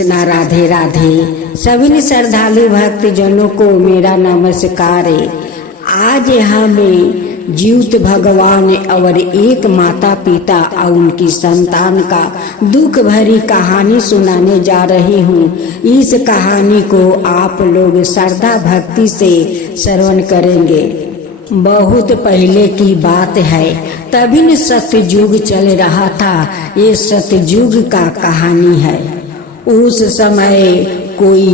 कृष्णा राधे राधे। सभी श्रद्धालु भक्त जनों को मेरा नमस्कार। आज हमें जीवित भगवान और एक माता पिता और उनकी संतान का दुख भरी कहानी सुनाने जा रही हूँ। इस कहानी को आप लोग श्रद्धा भक्ति से श्रवण करेंगे। बहुत पहले की बात है, तभी न सतयुग चल रहा था। ये सतयुग का कहानी है। उस समय कोई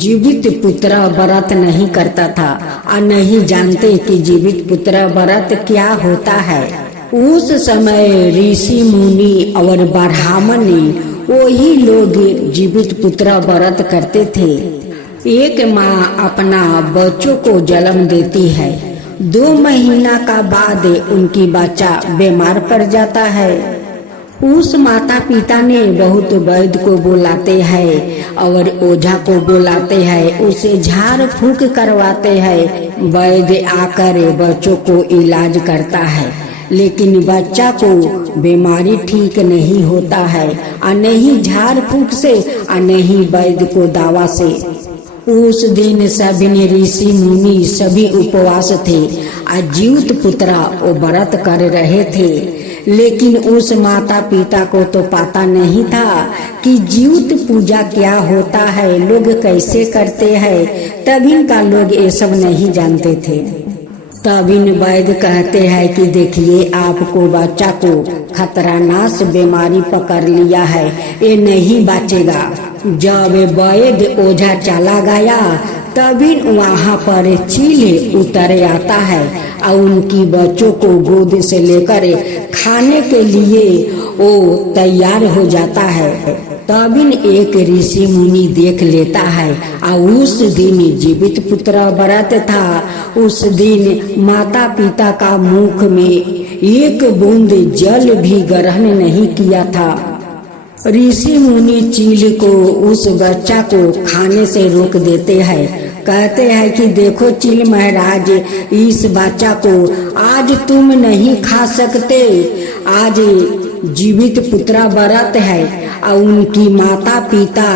जीवित पुत्र व्रत नहीं करता था और नहीं जानते कि जीवित पुत्र व्रत क्या होता है। उस समय ऋषि मुनि और ब्राह्मण वही लोग जीवित पुत्र व्रत करते थे। एक माँ अपना बच्चों को जन्म देती है। 2 महीना का बाद उनकी बच्चा बीमार पड़ जाता है। उस माता पिता ने बहुत वैद्य को बुलाते हैं और ओझा को बुलाते हैं, उसे झाड़ फूंक करवाते हैं। वैद्य आकर बच्चों को इलाज करता है, लेकिन बच्चा को बीमारी ठीक नहीं होता है, और नहीं झाड़ फूंक से और नहीं वैद्य को दवा से। उस दिन सभी ऋषि मुनि सभी उपवास थे और जीवित पुत्र वो व्रत कर रहे थे। लेकिन उस माता पिता को तो पता नहीं था कि जीवित पूजा क्या होता है, लोग कैसे करते हैं। तभी का लोग ये सब नहीं जानते थे। तभी वैद्य कहते हैं कि देखिए, आपको बच्चा को खतरनाक बीमारी पकड़ लिया है, ये नहीं बचेगा। जब वैद्य ओझा चला गया तभी वहाँ पर चील उतर आता है और उनकी बच्चों को गोद से लेकर खाने के लिए वो तैयार हो जाता है। तभी एक ऋषि मुनि देख लेता है और उस दिन जीवित पुत्र व्रत था। उस दिन माता पिता का मुख में एक बूंद जल भी ग्रहण नहीं किया था। ऋषि मुनि चील को उस बच्चा को खाने से रोक देते हैं। कहते हैं कि देखो चील महाराज, इस बच्चा को आज तुम नहीं खा सकते। आज जीवित पुत्र व्रत है और उनकी माता पिता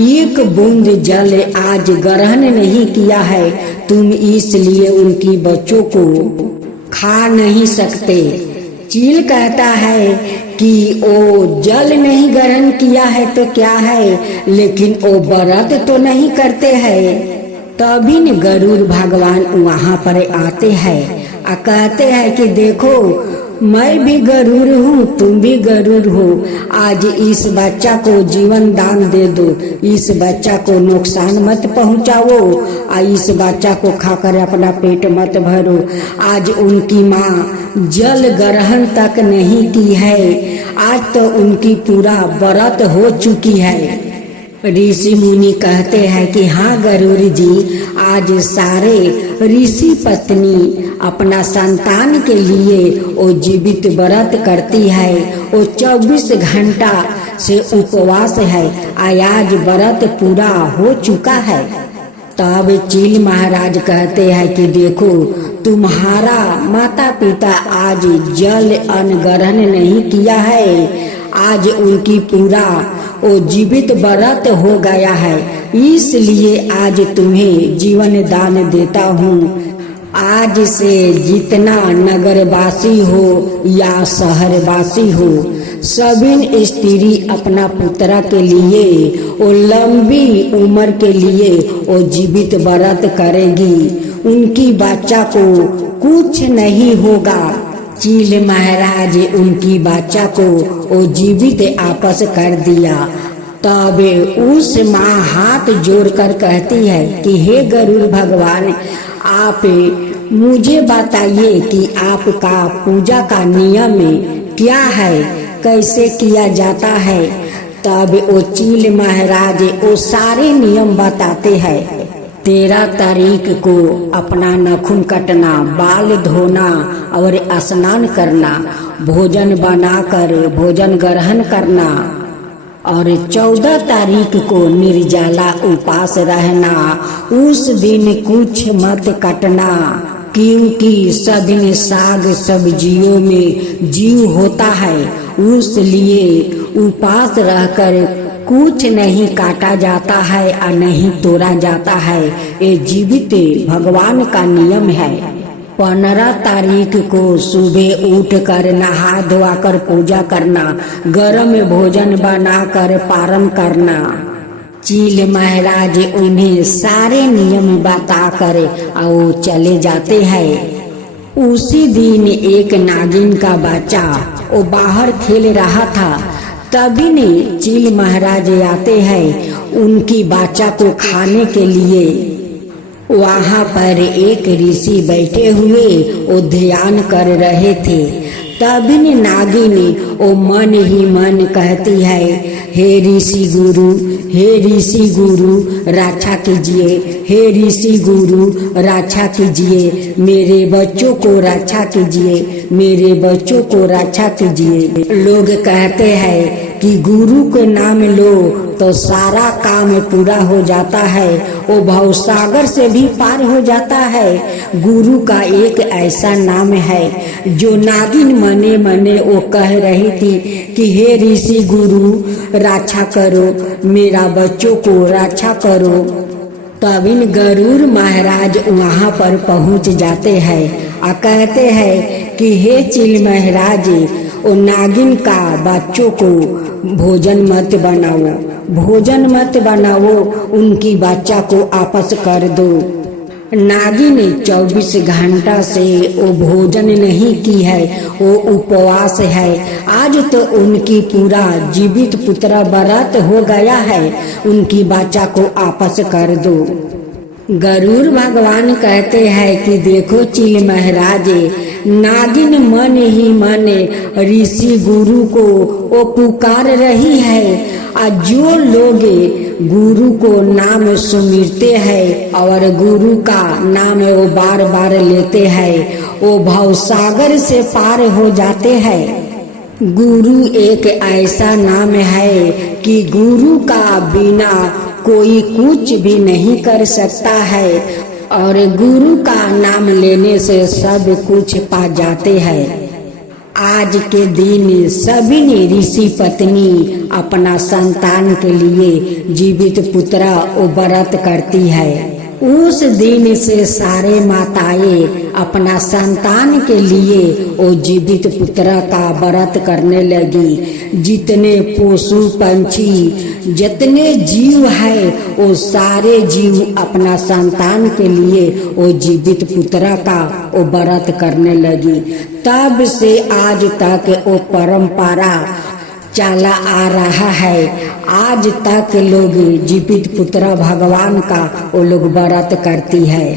एक बूंद जल आज ग्रहण नहीं किया है, तुम इसलिए उनकी बच्चों को खा नहीं सकते। चील कहता है कि वो जल नहीं ग्रहण किया है तो क्या है, लेकिन वो व्रत तो नहीं करते हैं। तभी न गरुड़ भगवान वहाँ पर आते हैं और कहते हैं कि देखो, मैं भी गरुड़ हूँ, तुम भी गरुड़ हो। आज इस बच्चा को जीवन दान दे दो, इस बच्चा को नुकसान मत पहुँचाओ और इस बच्चा को खाकर अपना पेट मत भरो। आज उनकी माँ जल ग्रहण तक नहीं की है, आज तो उनकी पूरा व्रत हो चुकी है। ऋषि मुनि कहते हैं कि हाँ गरुड़ जी, आज सारे ऋषि पत्नी अपना संतान के लिए वो जीवित व्रत करती है। वो 24 घंटा से उपवास है, आज व्रत पूरा हो चुका है। तब चील महाराज कहते हैं कि देखो, तुम्हारा माता पिता आज जल अन्न ग्रहण नहीं किया है, आज उनकी पूरा वो जीवित व्रत हो गया है, इसलिए आज तुम्हें जीवन दान देता हूँ। आज से जितना नगरवासी हो या शहरवासी हो, सभी स्त्री अपना पुत्र के लिए वो लंबी उम्र के लिए वो जीवित व्रत करेगी, उनकी बच्चा को कुछ नहीं होगा। चील महाराज उनकी बच्चा को वो जीवित आपस कर दिया। तब उस माँ हाथ जोड़कर कहती है कि हे गरुड़ भगवान, आप मुझे बताइए कि आपका पूजा का नियम क्या है, कैसे किया जाता है। तब वो चील महाराज वो सारे नियम बताते हैं। 13 तारीख को अपना नाखून कटना, बाल धोना और स्नान करना, भोजन बनाकर भोजन ग्रहण करना और 14 तारीख को निर्जला उपास रहना। उस दिन कुछ मत कटना, क्योंकि सभी साग सब्जियों में जीव होता है, उसलिए उपास रहकर कुछ नहीं काटा जाता है और नहीं तोड़ा जाता है। ये जीवित भगवान का नियम है। 15 तारीख को सुबह उठ कर नहा धोआ कर पूजा करना, गरम भोजन बनाकर पारण करना। चील महाराज उन्हें सारे नियम बता कर और चले जाते हैं। उसी दिन एक नागिन का बच्चा वो बाहर खेल रहा था। तभी ने चील महाराज आते हैं उनकी बच्चा को खाने के लिए। वहाँ पर एक ऋषि बैठे हुए वो ध्यान कर रहे थे। तभी ने नागिन वो मन ही मन कहती है, हे ऋषि गुरु, हे ऋषि गुरु रक्षा कीजिए, हे ऋषि गुरु रक्षा कीजिए, मेरे बच्चों को रक्षा कीजिए, मेरे बच्चों को रक्षा कीजिए। लोग कहते हैं कि गुरु के नाम लो तो सारा काम पूरा हो जाता है, वो भवसागर से भी पार हो जाता है। गुरु का एक ऐसा नाम है जो नागिन मने मने वो कह रही थी कि हे ऋषि गुरु रक्षा करो, मेरा बच्चों को रक्षा करो। तभी गरुड़ महाराज वहाँ पर पहुँच जाते हैं और कहते हैं कि हे चील महाराज, वो नागिन का बच्चों को भोजन मत बनाओ, भोजन मत बनाओ, उनकी बच्चा को आपस कर दो। नागिन 24 घंटा से वो भोजन नहीं की है, वो उपवास है। आज तो उनकी पूरा जीवित पुत्र व्रत हो गया है, उनकी बच्चा को आपस कर दो। गरुड़ भगवान कहते हैं कि देखो चील महाराज, नागिन मन ही मन ऋषि गुरु को वो पुकार रही है। और जो लोग गुरु को नाम सुमिरते हैं और गुरु का नाम वो बार बार लेते हैं, वो भवसागर से पार हो जाते हैं। गुरु एक ऐसा नाम है कि गुरु का बिना कोई कुछ भी नहीं कर सकता है और गुरु का नाम लेने से सब कुछ पा जाते हैं। आज के दिन सभी ने ऋषि पत्नी अपना संतान के लिए जीवित पुत्र व्रत करती है। उस दिन से सारे माताएं अपना संतान के लिए वो जीवित पुत्र का व्रत करने लगी। जितने पशु पंछी जितने जीव है वो सारे जीव अपना संतान के लिए वो जीवित पुत्र का वो व्रत करने लगी। तब से आज तक वो परंपरा चला आ रहा है। आज तक लोग जीवित पुत्र भगवान का वो लोग व्रत करती है।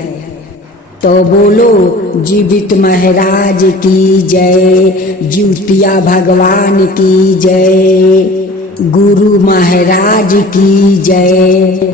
तो बोलो जीवित महाराज की जय, जिउतिया भगवान की जय, गुरु महाराज की जय।